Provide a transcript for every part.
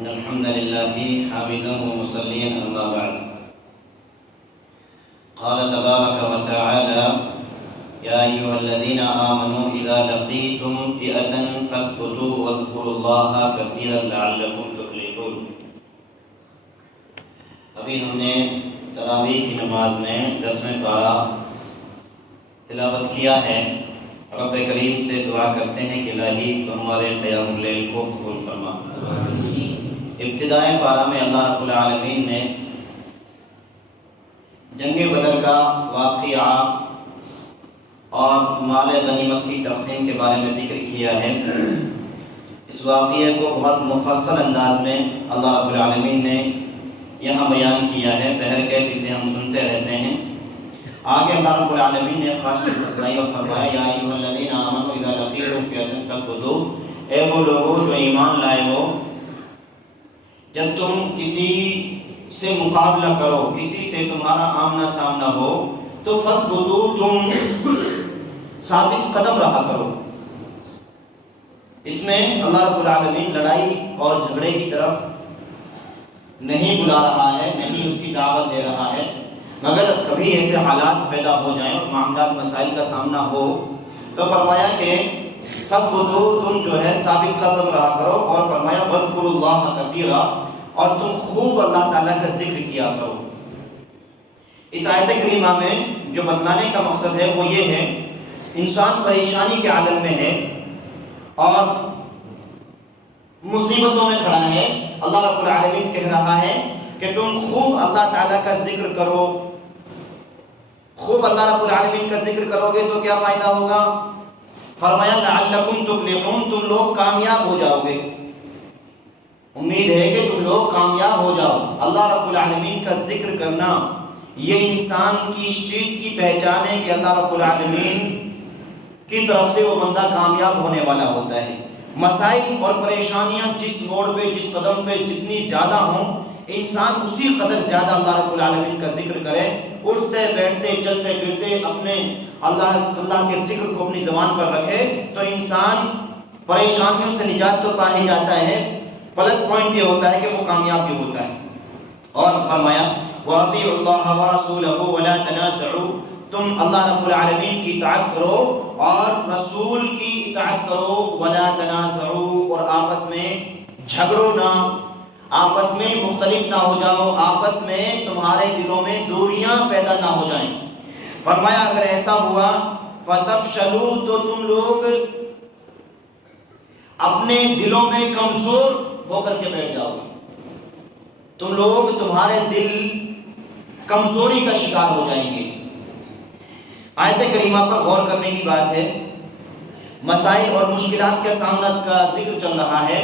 إن الحمد لله حامدا ومصليا أما بعد قال تبارك وتعالى يا أيها الذين آمنوا إذا لقيتم فئة فاثبتوا واذكروا الله كثيرا لعلكم تفلحون۔ ابھی ہم نے تراویح کی نماز میں 10ویں پارہ تلاوت کیا ہے۔ رب کریم سے دعا کرتے ہیں کہ الہی تو ہمارے قیام اللیل کو قبول فرما۔ ابتدائی پارہ میں اللہ رب العالمین نے جنگ بدر کا واقعہ اور مال غنیمت کی تقسیم کے بارے میں ذکر کیا ہے۔ اس واقعے کو بہت مفصل انداز میں اللہ رب العالمین نے یہاں بیان کیا ہے، بہر کیف اسے ہم سنتے رہتے ہیں۔ آگے اللہ رب العالمین نے خاص طور پر بتائی اور فرمایا یا ایھا الذین آمنوا اذا لقیتم فئۃ فاثبتوا، اے وہ لوگوں جو ایمان لائے ہو، جب تم کسی سے مقابلہ کرو، کسی سے تمہارا آمنا سامنا ہو تو فاثبتوا، تم ثابت قدم رہا کرو۔ اس میں اللہ رب العالمین لڑائی اور جھگڑے کی طرف نہیں بلا رہا ہے، نہیں اس کی دعوت دے رہا ہے، مگر کبھی ایسے حالات پیدا ہو جائیں اور معاملات مسائل کا سامنا ہو تو فرمایا کہ فاثبتوا، تم جو ہے ثابت قدم رہا کرو، اور فرمایا واذکروا اللہ کثیرا، اور تم خوب اللہ تعالیٰ کا ذکر کیا کرو۔ اس آیت کریمہ میں جو بتلانے کا مقصد ہے وہ یہ ہے، انسان پریشانی کے عالم میں ہے اور مصیبتوں میں کھڑا ہے، اللہ رب العالمین کہہ رہا ہے کہ تم خوب اللہ تعالیٰ کا ذکر کرو۔ خوب اللہ رب العالمین کا ذکر کرو گے تو کیا فائدہ ہوگا؟ فرمایا لعلکم تفلحون، تم لوگ کامیاب ہو جاؤ گے۔ امید ہے کہ تم لوگ کامیاب ہو جاؤ۔ اللہ رب العالمین کا ذکر کرنا یہ انسان کی اس چیز کی پہچان ہے کہ اللہ رب العالمین کی طرف سے وہ بندہ کامیاب ہونے والا ہوتا ہے۔ مسائل اور پریشانیاں جس موڑ پہ، جس قدم پہ جتنی زیادہ ہوں، انسان اسی قدر زیادہ اللہ رب العالمین کا ذکر کرے، اٹھتے بیٹھتے چلتے پھرتے اپنے اللہ کے ذکر کو اپنی زبان پر رکھے تو انسان پریشانیوں سے نجات تو پا ہی جاتا ہے، پلس پوائنٹ یہ ہوتا ہے کہ وہ کامیاب بھی ہوتا ہے۔ اور فرمایا وَأَطِيعُوا اللَّهَ وَرَسُولَهُ وَلَا تَنَازَعُوا، تم اللہ رب العالمین کی اطاعت کرو اور رسول کی اطاعت کرو، وَلَا تَنَازَعُوا، اور آپس میں جھگڑو نہ، آپس میں مختلف نہ ہو جاؤ، آپس میں تمہارے دلوں میں دوریاں پیدا نہ ہو جائیں۔ فرمایا اگر ایسا ہوا فَتَفْشَلُوا، تو تم لوگ اپنے دلوں میں کمزور ہو کر کے بیٹھ جاؤ گے، تم لوگ تمہارے دل کمزوری کا شکار ہو جائیں گے۔ آیت کریمہ پر غور کرنے کی بات ہے، مسائل اور مشکلات کے سامنا کا ذکر چل رہا ہے۔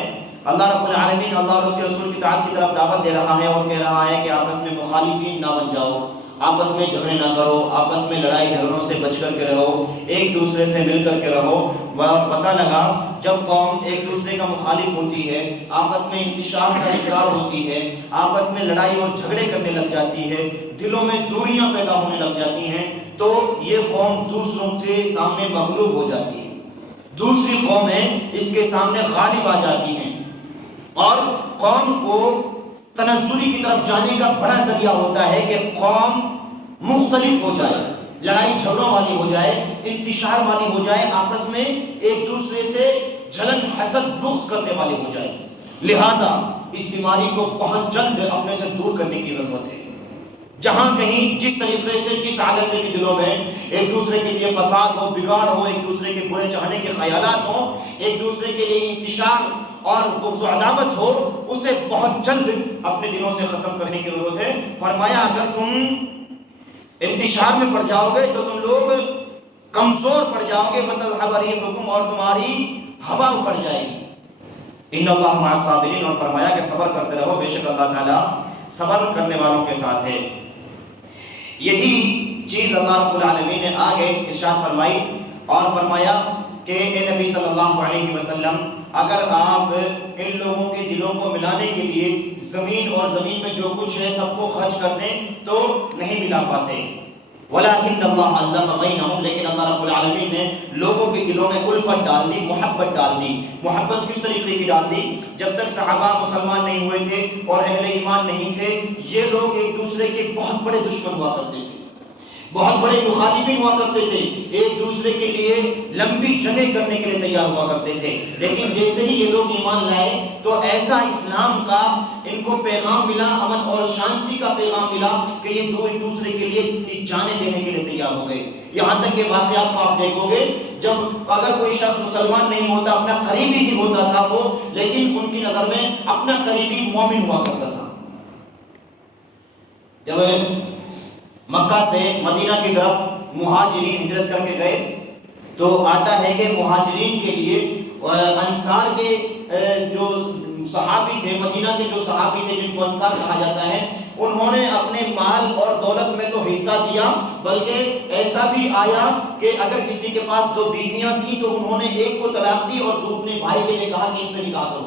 اللہ رب العالمین اللہ اور اس کے رسول کی اطاعت کی طرف دعوت دے رہا ہے اور کہہ رہا ہے کہ آپس میں مخالفین نہ بن جاؤ، آپس میں جھگڑے نہ کرو، آپس میں لڑائی جھگڑوں سے بچ کر کے رہو، ایک دوسرے سے مل کر کے رہو۔ پتہ لگا جب قوم ایک دوسرے کا مخالف ہوتی ہے، آپس میں انتشار کا شکار ہوتی ہے، آپس میں لڑائی اور جھگڑے کرنے لگ جاتی ہے، دلوں میں دوریاں پیدا ہونے لگ جاتی ہیں، تو یہ قوم دوسروں سے سامنے مغلوب ہو جاتی ہے، دوسری قومیں اس کے سامنے غالب آ جاتی ہیں، اور قوم کو تنزلی کی طرف جانے کا بڑا ذریعہ ہوتا ہے کہ قوم مختلف ہو جائے، لڑائی جھگڑوں والی ہو جائے، انتشار والی ہو جائے، آپس میں ایک دوسرے سے جلن حسد بغض کرنے والی ہو جائے۔ لہٰذا اس بیماری کو بہت جلد اپنے سے دور کرنے کی ضرورت ہے۔ جہاں کہیں جس طریقے سے جس عالم کے دلوں میں ایک دوسرے کے لیے فساد ہو، بگاڑ ہو، ایک دوسرے کے برے چاہنے کے خیالات ہوں، ایک دوسرے کے لیے انتشار اور بغض و عداوت ہو، اسے بہت جلد اپنے دلوں سے ختم کرنے کی ضرورت ہے۔ فرمایا اگر تم انتشار میں پڑ جاؤ گے تو تم لوگ کمزور پڑ جاؤ گے، وَتَذْهَبَ رِيحُكُمْ، اور تمہاری ہوا اکھڑ جائے گی۔ إِنَّ اللَّهَ مَعَ الصَّابِرِينَ، اور فرمایا کہ صبر کرتے رہو، بے شک اللہ تعالیٰ صبر کرنے والوں کے ساتھ ہے۔ یہی چیز اللہ رب العالمین نے آگے ارشاد فرمائی اور فرمایا کہ اے نبی صلی اللہ علیہ وسلم، اگر آپ ان لوگوں کے دلوں کو ملانے کے لیے زمین اور زمین میں جو کچھ ہے سب کو خرچ کر دیں تو نہیں ملا پاتے۔ وَلَكِنَّ اللَّهَ أَلَّفَ بَيْنَهُمْ، لیکن اللہ رب العالمین نے لوگوں کے دلوں میں الفت ڈال دی، محبت ڈال دی۔ محبت کس طریقے کی ڈال دی؟ جب تک صحابہ مسلمان نہیں ہوئے تھے اور اہل ایمان نہیں تھے، یہ لوگ ایک دوسرے کے بہت بڑے دشمن ہوا کرتے تھے، بہت بڑے مخالفین ہوا کرتے تھے، ایک دوسرے کے لیے لمبی جنگیں کرنے کے لیے تیار ہوا کرتے تھے۔ لیکن جیسے ہی یہ لوگ ایمان لائے تو ایسا اسلام کا ان کو پیغام ملا، امن اور شانتی کا پیغام ملا کہ یہ دو ایک دوسرے کے لیے اپنی جانیں دینے کے لیے تیار ہو گئے۔ یہاں تک کہ واقعات کو آپ دیکھو گے، جب اگر کوئی شخص مسلمان نہیں ہوتا، اپنا قریبی ہی ہوتا تھا وہ، لیکن ان کی نظر میں اپنا قریبی مومن ہوا کرتا تھا۔ جب مکہ سے مدینہ کی طرف مہاجرین ہجرت کر کے گئے تو آتا ہے کہ مہاجرین کے لیے انصار کے جو صحابی تھے، مدینہ کے جو صحابی تھے جن کو انصار کہا جاتا ہے، انہوں نے اپنے مال اور دولت میں تو حصہ دیا، بلکہ ایسا بھی آیا کہ اگر کسی کے پاس 2 بیویاں تھیں تو انہوں نے ایک کو طلاق دی اور دوسرے بھائی کے لیے کہا کہ ان سے نکاح کرو۔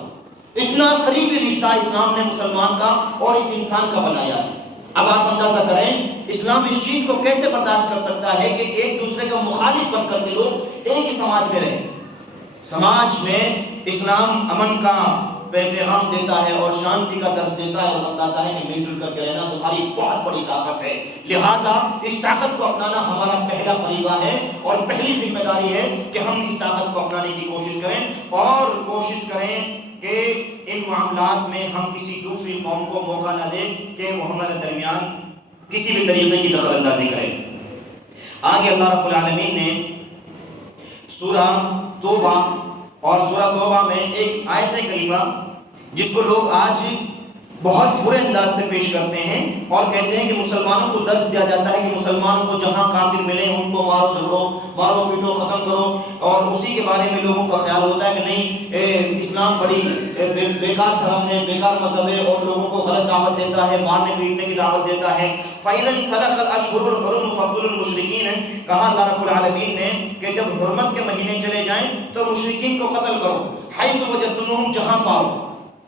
اتنا قریبی رشتہ اسلام نے مسلمان کا اور اس انسان کا بنایا ہے۔ اب آپ اندازہ کریں اسلام اس چیز کو کیسے برداشت کر سکتا ہے کہ ایک دوسرے کا مخالف بن کر کے لوگ ایک ہی سماج میں رہیں۔ سماج میں اسلام امن کا پیغام دیتا ہے اور شانتی کا درس دیتا ہے اور بتاتا ہے کہ مل جل کر کے رہنا تمہاری بہت بڑی طاقت ہے، لہذا اس طاقت کو اپنانا ہمارا پہلا فریضہ ہے اور پہلی ذمہ داری ہے کہ ہم اس طاقت کو اپنانے کی کوشش کریں اور کوشش کریں کہ ان معاملات میں ہم کسی دوسری قوم کو موقع نہ دیں کہ وہ ہمارے درمیان کسی بھی طریقے کی دخل اندازی کرے۔ آگے اللہ رب العالمین نے سورہ توبہ اور سورہ توبہ میں ایک آیت کریمہ جس کو لوگ آج بہت برے انداز سے پیش کرتے ہیں اور کہتے ہیں کہ مسلمانوں کو درس دیا جاتا ہے کہ مسلمانوں کو جہاں کافر ملے ان کو مارو جھگڑو، مارو پیٹو، ختم کرو، اور اسی کے بارے میں لوگوں کا خیال ہوتا ہے کہ نہیں اسلام بڑی بیکار دھرم ہے، بیکار مذہب ہے اور لوگوں کو غلط دعوت دیتا ہے، مارنے پیٹنے کی دعوت دیتا ہے۔ فَإِذَا انْسَلَخَ الْأَشْهُرُ الْحُرُمُ فَاقْتُلُوا الْمُشْرِكِينَ، کہا اللہ رب العالمین نے کہ جب حرمت کے مہینے چلے جائیں تو مشرکین کو قتل کرو، حیث وجدتموہم، جہاں پاؤ۔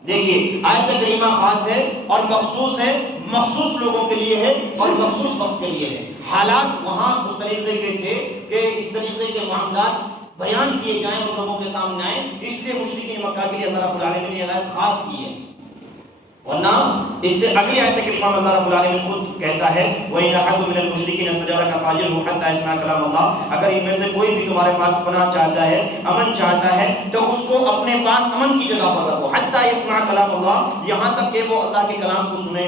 دیکھیے آیت کریمہ خاص ہے اور مخصوص ہے، مخصوص لوگوں کے لیے ہے اور مخصوص وقت کے لیے ہے۔ حالات وہاں اس طریقے کے تھے کہ اس طریقے کے معاملات بیان کیے جائیں اور لوگوں کے سامنے آئیں، اس لیے مشرکین مکہ کے لیے اللہ رب العالمین نے یہ آیت خاص کی ہے، ورنہ اس سے اگلی آیت کریمہ میں اللہ رب العالمین خود کہتا ہے وَإِنْ أَحَدٌ مِّنَ الْمُشْرِكِينَ اسْتَجَارَكَ فَأَجِرْهُ حَتَّى يَسْمَعَ كَلَامَ اللَّهِ، اگر ان میں سے کوئی بھی تمہارے پاس پناہ چاہتا ہے، امن چاہتا ہے، تو اس کو اپنے پاس امن کی جگہ پر رکھو، حَتَّى يَسْمَعَ كَلَامَ اللَّهِ، یہاں تک کہ وہ اللہ کے کلام کو سنے۔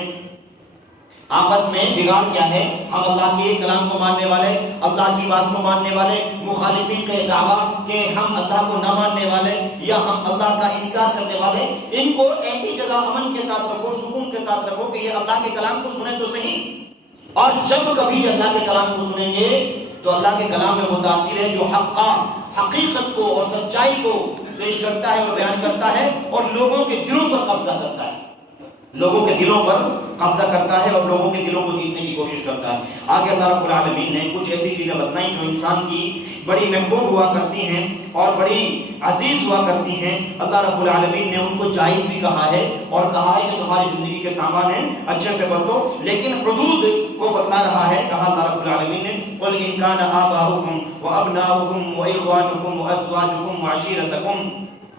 آپس میں بگاڑ کیا ہے؟ ہم اللہ کے کلام کو ماننے والے، اللہ کی بات کو ماننے والے، مخالفین کا یہ دعویٰ کہ ہم اللہ کو نہ ماننے والے یا ہم اللہ کا انکار کرنے والے، ان کو ایسی جگہ امن کے ساتھ رکھو، سکون کے ساتھ رکھو کہ یہ اللہ کے کلام کو سنیں تو صحیح، اور جب کبھی اللہ کے کلام کو سنیں گے تو اللہ کے کلام میں وہ تاثیر ہے جو حقیقت کو اور سچائی کو پیش کرتا ہے اور بیان کرتا ہے اور لوگوں کے دلوں پر قبضہ کرتا ہے، لوگوں کے دلوں پر قبضہ کرتا ہے اور لوگوں کے دلوں کو جیتنے کی کوشش کرتا ہے۔ آگے اللہ رب العالمین نے کچھ ایسی چیزیں بتلائیں جو انسان کی بڑی محبوب ہوا کرتی ہیں اور بڑی عزیز ہوا کرتی ہیں۔ اللہ رب العالمین نے ان کو جائز بھی کہا ہے اور کہا ہے کہ تمہاری زندگی کے سامان ہیں اچھے سے برتو، لیکن حدود کو بتلا رہا ہے۔ کہا اللہ رب العالمین نے قُلْ إِنْ كَانَ آبَاؤُكُمْ وَأَبْنَاؤُكُمْ وَإِخْوَانُكُمْ وَأَزْوَاجُكُمْ وَعَشِيرَتُكُمْ،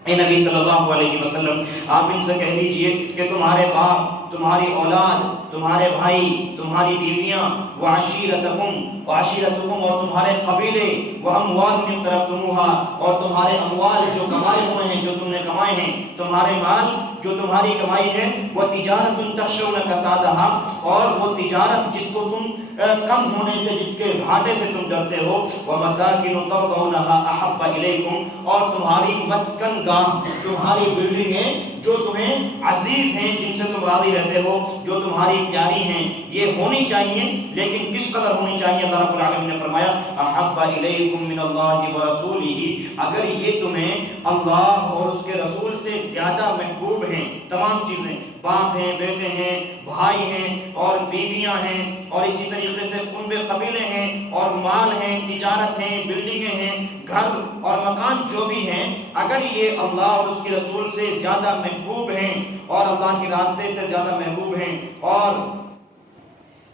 اے نبی صلی اللہ علیہ وسلم آپ ان سے کہہ دیجئے کہ تمہارے باپ، تمہاری اولاد، تمہارے بھائی، تمہاری بیویاں، وعشیرتکم اور تمہارے قبیلے، واموال اقترفتموها اور تمہارے اموال جو کمائے ہوئے ہیں، جو تم نے کمائے ہیں، تمہارے مال جو تمہاری کمائی ہے، وتجارت تخشون کسادها اور وہ تجارت جس کو تم کم ہونے سے، جس کے گھاٹے سے تم ڈرتے ہو، ومساکن ترضونها احب الیکم اور تمہاری مسکن گاہ، تمہاری بلڈنگیں جو تمہیں عزیز ہیں، جن سے تم راضی رہتے ہو، جو تمہاری پیاری ہیں، یہ ہونی چاہیے، لیکن کس قدر ہونی چاہیے؟ اللہ رب العالمین نے فرمایا احب الیکم من اللہ ورسولہ، اگر یہ تمہیں اللہ اور اس کے رسول سے زیادہ محبوب ہیں، تمام چیزیں، باپ ہیں، بیٹے ہیں، بھائی ہیں اور بیویاں ہیں اور اسی طریقے سے کنب قبیلے ہیں اور مال ہیں، تجارت ہیں، بلڈنگیں ہیں، گھر اور مکان جو بھی ہیں، اگر یہ اللہ اور اس کے رسول سے زیادہ محبوب ہیں اور اللہ کے راستے سے زیادہ محبوب ہیں اور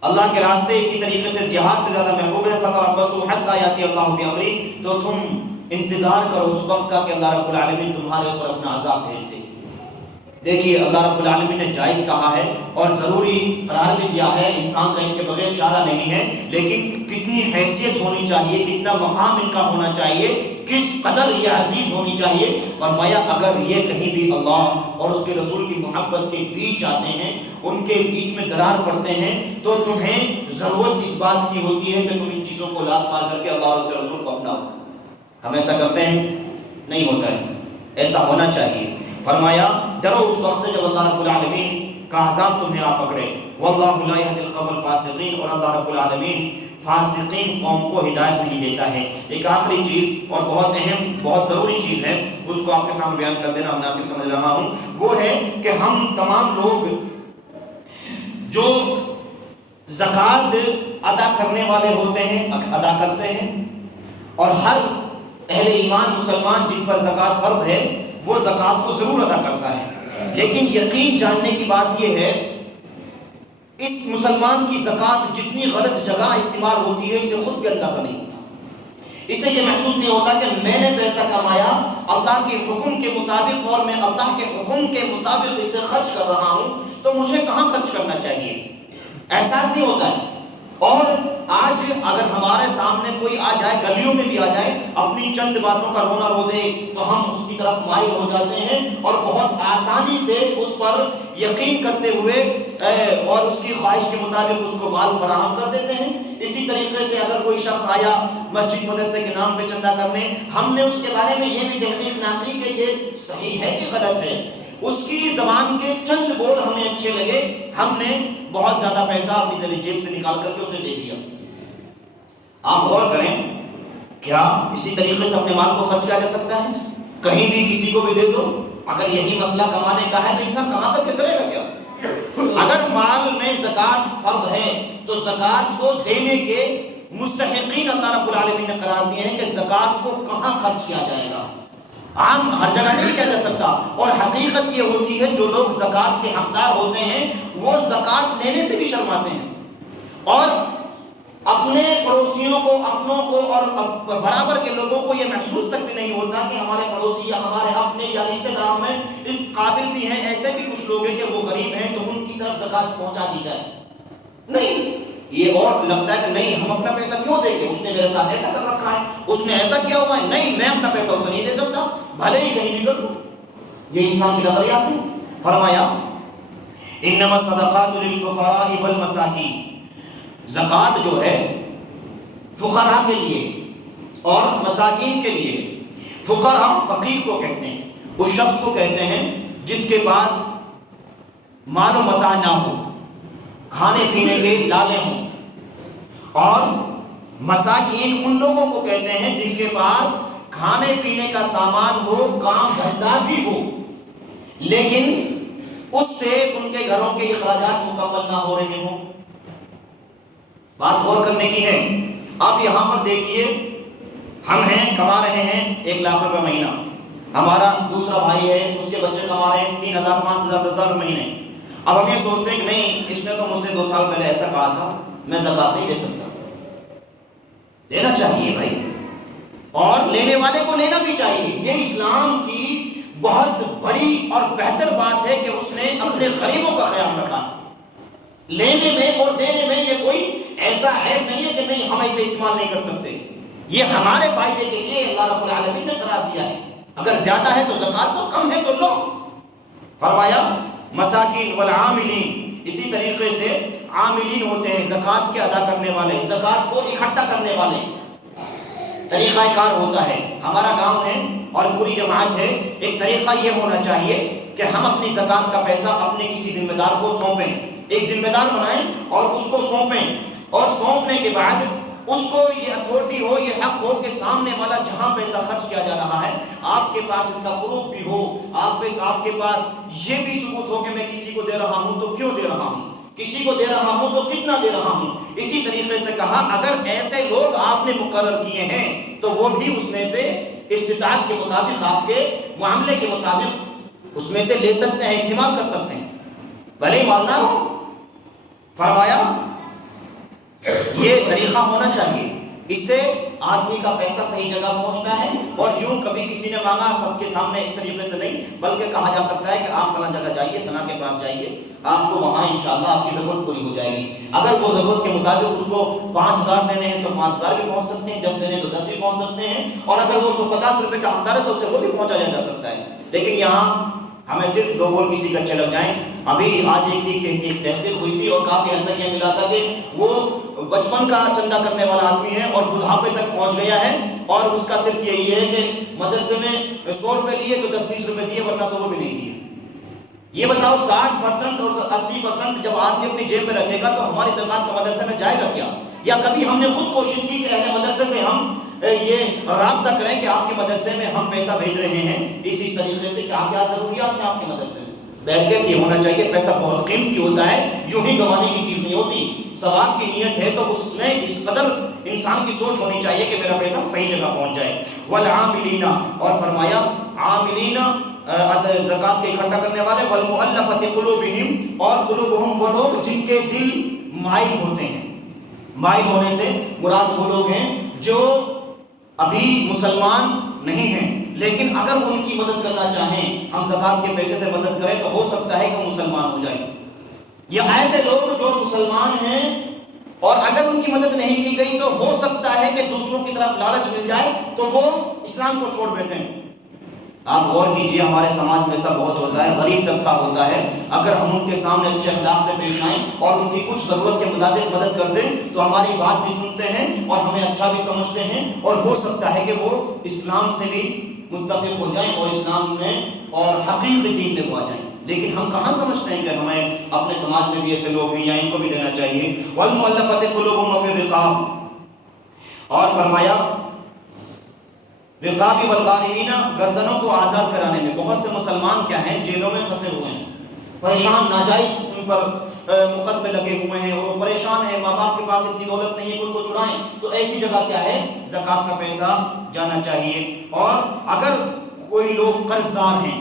اللہ کے راستے اسی طریقے سے جہاد سے زیادہ محبوب ہے. فتربصوا حتی یاتی اللہ بامرہ، تو تم انتظار کرو اس وقت کا کہ اللہ رب العالمین تمہارے اوپر اپنا عذاب بھیج دے. دیکھیے اللہ رب العالمین نے جائز کہا ہے اور ضروری قرار بھی دیا ہے، انسان کا ان کے بغیر چارہ نہیں ہے، لیکن کتنی حیثیت ہونی چاہیے، کتنا مقام ان کا ہونا چاہیے، کس قدر یہ عزیز ہونی چاہیے. فرمایا اگر یہ کہیں بھی اللہ اور اس کے رسول کی محبت کے بیچ آتے ہیں، ان کے بیچ میں درار پڑتے ہیں، تو تمہیں ضرورت اس بات کی ہوتی ہے کہ تم ان چیزوں کو لات مار کر کے اللہ اور اس کے رسول کو اپناؤ. ہم ایسا کرتے ہیں؟ نہیں ہوتا ہے، ایسا ہونا چاہیے. فرمایا ڈرو اس وقت سے جب اللہ رب العالمین کا عذاب تمہیں آ پکڑے. واللہ لا یہدی القوم الفاسقین، اور اللہ رب العالمین فاسقین قوم کو ہدایت نہیں دیتا ہے. ایک آخری چیز اور بہت اہم بہت ضروری چیز ہے، اس کو آپ کے سامنے بیان کر دینا مناسب سمجھ رہا ہوں. وہ ہے کہ ہم تمام لوگ جو زکوٰۃ ادا کرنے والے ہوتے ہیں، ادا کرتے ہیں، اور ہر اہل ایمان مسلمان جن پر زکوٰۃ فرض ہے وہ زکوٰۃ کو ضرور ادا کرتا ہے. لیکن یقین جاننے کی بات یہ ہے اس مسلمان کی زکوٰۃ جتنی غلط جگہ استعمال ہوتی ہے اسے خود بھی اندازہ نہیں ہوتا. اسے یہ محسوس نہیں ہوتا کہ میں نے پیسہ کمایا اللہ کے حکم کے مطابق اور میں اللہ کے حکم کے مطابق اسے خرچ کر رہا ہوں، تو مجھے کہاں خرچ کرنا چاہیے، احساس نہیں ہوتا ہے. اور آج اگر ہمارے سامنے کوئی آ جائے، گلیوں میں بھی آ جائے، اپنی چند باتوں کا رونا رو دے تو ہم اس کی طرف مائل ہو جاتے ہیں اور بہت آسانی سے اس پر یقین کرتے ہوئے اور اس کی خواہش کے مطابق اس کو مال فراہم کر دیتے ہیں. اسی طریقے سے اگر کوئی شخص آیا مسجد مدرسے کے نام پہ چندہ کرنے، ہم نے اس کے بارے میں یہ بھی تحقیق نہ کی کہ یہ صحیح ہے کہ غلط ہے، اس کی زبان کے چند بول ہمیں اچھے لگے، ہم نے بہت زیادہ پیسہ اپنی جیب سے نکال کر کے اسے دے دیا. آپ غور کریں، کیا اسی طریقے سے اپنے مال کو خرچ کیا جا سکتا ہے؟ کہیں بھی کسی کو بھی دے دو. اگر یہی مسئلہ کمانے کا ہے تو انسان کما کر کے کرے گا کیا؟ اگر مال میں زکوٰۃ فرض ہے تو زکوٰۃ کو دینے کے مستحقین اللہ رب العالمین نے قرار دیے ہیں کہ زکوٰۃ کو کہاں خرچ کیا جائے گا. عام ہر جگہ نہیں کیا جا سکتا. اور حقیقت یہ ہوتی ہے جو لوگ زکوٰۃ کے حقدار ہوتے ہیں وہ زکوٰۃ لینے سے بھی شرماتے ہیں اور اپنے پڑوسیوں کو، اپنوں کو اور برابر کے لوگوں کو یہ محسوس تک بھی نہیں ہوتا کہ ہمارے پڑوسی یا ہمارے اپنے یا رشتے داروں میں اس قابل بھی ہیں، ایسے بھی کچھ لوگ ہیں کہ وہ غریب ہیں تو ان کی طرف زکوٰۃ پہنچا دی جائے. نہیں، یہ اور لگتا ہے کہ نہیں ہم اپنا پیسہ کیوں دیں گے، اس نے میرے ساتھ ایسا کر رکھا ہے، اس نے ایسا کیا ہوا ہے، نہیں میں اپنا پیسہ اسے نہیں دے سکتا بھلے ہی کہیں بھی کروں. یہ انسان کی نظریات ہیں. فرمایا انما الصدقات للفقراء والمساکین، زکوٰۃ جو ہے فقراء کے لیے اور مساکین کے لیے. فقراء فقیر کو کہتے ہیں، اس شخص کو کہتے ہیں جس کے پاس مال و متاع نہ ہو، کھانے پینے کے لالے ہوں. اور مساکین ان لوگوں کو کہتے ہیں جن کے پاس کھانے پینے کا سامان ہو، کام دھندا بھی ہو، لیکن اس سے ان کے گھروں کے اخراجات مکمل نہ ہو رہے ہوں. بات غور کرنے کی ہے. آپ یہاں پر دیکھیے، ہم ہیں کما رہے ہیں 1 لاکھ روپے مہینہ، ہمارا دوسرا بھائی ہے اس کے بچے کما رہے ہیں 3,000 5,000 10,000 مہینے. اب ہم یہ سوچتے ہیں کہ نہیں اس نے تو مجھ سے 2 سال پہلے ایسا کہا تھا، میں زکوٰۃ نہیں دے سکتا. دینا چاہیے بھائی، اور لینے والے کو لینا بھی چاہیے. یہ اسلام کی بہت بڑی اور بہتر بات ہے کہ اس نے اپنے غریبوں کا خیال رکھا. لینے میں اور دینے میں یہ کوئی ایسا عیب نہیں ہے کہ نہیں ہم اسے استعمال نہیں کر سکتے. یہ ہمارے فائدے کے لیے اللہ رب العالمین نے قرار دیا ہے. اگر زیادہ ہے تو زکوٰۃ تو کم ہے تو لو. فرمایا مساکین والعاملین، اسی طریقے سے عاملین ہوتے ہیں زکوٰۃ کے ادا کرنے والے، زکوٰۃ کو اکٹھا کرنے والے. طریقہ کار ہوتا ہے، ہمارا گاؤں ہے اور پوری جماعت ہے، ایک طریقہ یہ ہونا چاہیے کہ ہم اپنی زکوٰۃ کا پیسہ اپنے کسی ذمہ دار کو سونپیں، ایک ذمہ دار بنائیں اور اس کو سونپیں. اور سونپنے کے بعد اس کو یہ اتھارٹی ہو، یہ حق ہو کہ سامنے والا جہاں پیسہ خرچ کیا جا رہا ہے آپ کے پاس اس کا پروف بھی ہو، آپ کے پاس یہ بھی ثبوت ہو کہ میں کسی کو دے رہا ہوں تو کیوں دے رہا ہوں، کسی کو دے رہا ہوں تو کتنا دے رہا ہوں. اسی طریقے سے کہا اگر ایسے لوگ آپ نے مقرر کیے ہیں تو وہ بھی اس میں سے استطاعت کے مطابق، آپ کے معاملے کے مطابق اس میں سے لے سکتے ہیں، استعمال کر سکتے ہیں، بھلے ہی مالدار ہو. فرمایا یہ طریقہ ہونا چاہیے، اس سے آدمی کا پیسہ صحیح جگہ پہنچتا ہے، اور یوں کبھی کسی نے مانگا سب کے سامنے اس طریقے سے نہیں، بلکہ کہا جا سکتا ہے کہ آپ فلاں جگہ جائیے، فلاں کے پاس جائیے، آپ کو وہاں انشاءاللہ آپ کی ضرورت پوری ہو جائے گی۔ اگر وہ ضرورت کے مطابق اس کو 5,000 دینے ہیں تو 5,000 بھی پہنچ سکتے ہیں، 10 دینے تو 10 بھی پہنچ سکتے ہیں، اور اگر وہ 150 روپے کا حقدار ہے تو اسے وہ بھی پہنچایا جا سکتا ہے۔ لیکن یہاں ہمیں صرف 2 بول کسی کا چلک جائیں۔ ابھی آج ایک تحقیق ہوئی تھی اور کافی حد تک یہ ملا تھا کہ وہ بچپن کا چندہ کرنے والا آدمی ہے اور بڑھاپے تک پہنچ گیا ہے، اور اس کا صرف یہی ہے کہ مدرسے میں 100 روپے لیے تو 10-20 روپے دیے، ورنہ تو وہ بھی نہیں دیے۔ یہ بتاؤ 60% اور 80% جب آدمی اپنی جیب میں رکھے گا تو ہماری زکوٰۃ کا مدرسے میں جائے گا کیا؟ یا کبھی ہم نے خود کوشش کی کہ اہل مدرسے سے ہم یہ رابطہ کریں کہ آپ کے مدرسے میں ہم پیسہ بھیج رہے ہیں اسی طریقے سے، کیا کیا ضروریات ہیں آپ کے مدرسے میں؟ بہرکیف یہ ہونا چاہیے، پیسہ بہت قیمتی ہوتا ہے، یوں ہی گنوانے کی چیز نہیں ہوتی۔ ثواب کی نیت ہے تو اس میں اس قدر انسان کی سوچ ہونی چاہیے کہ میرا پیسہ صحیح جگہ پہنچ جائے۔ والعاملین، اور فرمایا عاملین زکوٰۃ کے اکٹھا کرنے والے، والمؤلفۃ قلوبہم، اور قلوبہم وہ لوگ جن کے دل مائل ہوتے ہیں۔ مائل ہونے سے مراد وہ لوگ ہیں جو ابھی مسلمان نہیں ہیں لیکن اگر ان کی مدد کرنا چاہیں، ہم زکوٰۃ کے پیسے سے مدد کریں تو ہو سکتا ہے کہ وہ مسلمان ہو جائیں۔ یا ایسے لوگ جو مسلمان ہیں اور اگر ان کی مدد نہیں کی گئی تو ہو سکتا ہے کہ دوسروں کی طرف لالچ مل جائے تو وہ اسلام کو چھوڑ بیٹھیں۔ آپ غور کیجئے، ہمارے سماج میں ایسا بہت ہوتا ہے، غریب طبقہ ہوتا ہے، اگر ہم ان کے سامنے اچھے اخلاق سے پیش آئیں اور ان کی کچھ ضرورت کے مطابق مدد کر دیں تو ہماری بات بھی سنتے ہیں اور ہمیں اچھا بھی سمجھتے ہیں، اور ہو سکتا ہے کہ وہ اسلام سے بھی متفق ہو جائیں اور اسلام میں اور حقیقی دین میں وہ آ جائیں۔ لیکن ہم کہاں سمجھتے ہیں کہ ہمیں اپنے سماج میں بھی ایسے لوگ ہیں یا ان کو بھی دینا چاہیے۔ والمؤلفۃ قلوبہم فی الرقاب، اور فرمایا رقاب والغارمین، گردنوں کو آزاد کرانے میں۔ بہت سے مسلمان کیا ہیں، جیلوں میں پھنسے ہوئے ہیں، پریشان، ناجائز ان پر مقدمے لگے ہوئے ہیں اور وہ پریشان ہیں، ماں باپ کے پاس اتنی دولت نہیں ہے کہ ان کو چھڑائیں، تو ایسی جگہ کیا ہے، زکوٰۃ کا پیسہ جانا چاہیے۔ اور اگر کوئی لوگ قرض دار ہیں،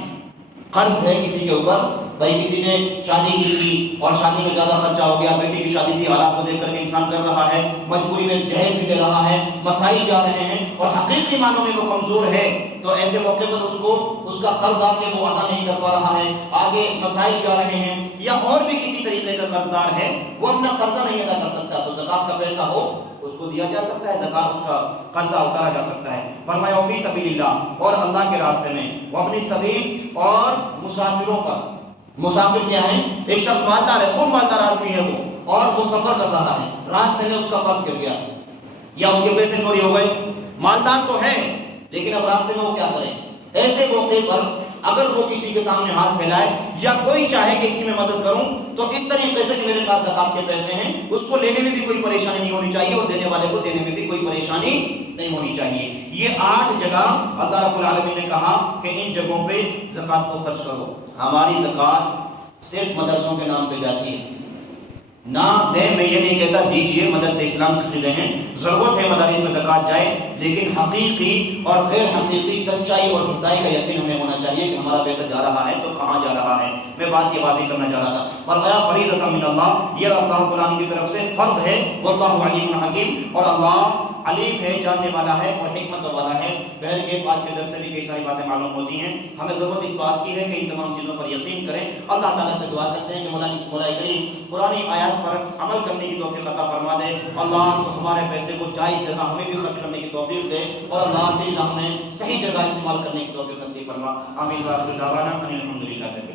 قرض ہے کسی کے اوپر، بھائی کسی نے شادی کی تھی اور شادی میں زیادہ خرچہ ہو گیا، بیٹی کی شادی تھی، حالات کو دیکھ کر کے انسان کر رہا ہے، مجبوری میں جہیز بھی دے رہا ہے، مسائل بھی آ رہے ہیں اور حقیقی معنوں میں وہ کمزور ہے، تو ایسے موقع پر اس کا قرض آ کے وہ ادا نہیں کر پا رہا ہے، آگے مسائل بھی آ رہے ہیں، یا اور بھی کسی طریقے کا قرض دار ہے، وہ اپنا قرضہ نہیں ادا کر سکتا، تو زکوٰۃ کا پیسہ ہو اس کو دیا جا سکتا ہے، زکوٰۃ اس کا قرضہ اتارا جا سکتا ہے۔ فرمایا فی سبیل اللہ، اور اللہ کے راستے میں، وابن السبیل، اور مسافروں پر۔ مسافر کیا ہے، ایک شخص مالدار ہے، خود مالدار آدمی ہے وہ، اور وہ سفر کر رہا ہے، راستے میں اس کا پرس گر گیا یا اس کے پیسے چوری ہو گئے، مالدار تو ہے لیکن اب راستے میں وہ کیا کریں؟ ایسے موقع پر اگر وہ کسی کے سامنے ہاتھ پھیلائے یا کوئی چاہے کہ اس کی میں مدد کروں تو اس طریقے سے کہ میرے پاس زکوٰۃ کے پیسے ہیں، اس کو لینے میں بھی کوئی پریشانی نہیں ہونی چاہیے اور دینے والے کو دینے میں بھی کوئی پریشانی نہیں ہونی چاہیے۔ یہ 8 جگہ اللہ رب العالمین نے کہا کہ ان جگہوں پہ زکوٰۃ کو خرچ کرو۔ ہماری زکوٰۃ صرف مدرسوں کے نام پہ جاتی ہے، نہ دیں، میں یہ نہیں کہتا دیجئے، مدرسے اسلام خریدے ہیں، ضرورت ہے مدارس میں زکوٰۃ جائے، لیکن حقیقی اور غیر حقیقی سچائی اور جھوٹائی کا یقین ہمیں ہونا چاہیے کہ ہمارا پیسہ جا رہا ہے تو کہاں جا رہا ہے۔ میں بات یہ واضح کرنا چاہ رہا تھا۔ فرمایا فریضۃ من اللہ، یہ اللہ تعالیٰ کی طرف سے فرض ہے، واللہ علیم حکیم، اور اللہ علیم ہے، جاننے والا ہے اور حکمت والا ہے۔ بہرکیف آج کے درس سے بھی کئی ساری باتیں معلوم ہوتی ہیں، ہمیں ضرورت اس بات کی ہے کہ ان تمام چیزوں پر یقین کریں۔ اللہ تعالیٰ سے دعا کرتے ہیں کہ مولا کریم قرآنی آیات پر عمل کرنے کی توفیق عطا فرما دے۔ اللہ تو ہمارے پیسے کو جائز جگہ ہمیں بھی خرچ کرنے کی توفیق دے، اور اللہ تعالیٰ ہمیں صحیح جگہ استعمال کرنے کی توفیق نصیب فرما۔ آمین۔ وآخر دعوانا ان الحمد للہ۔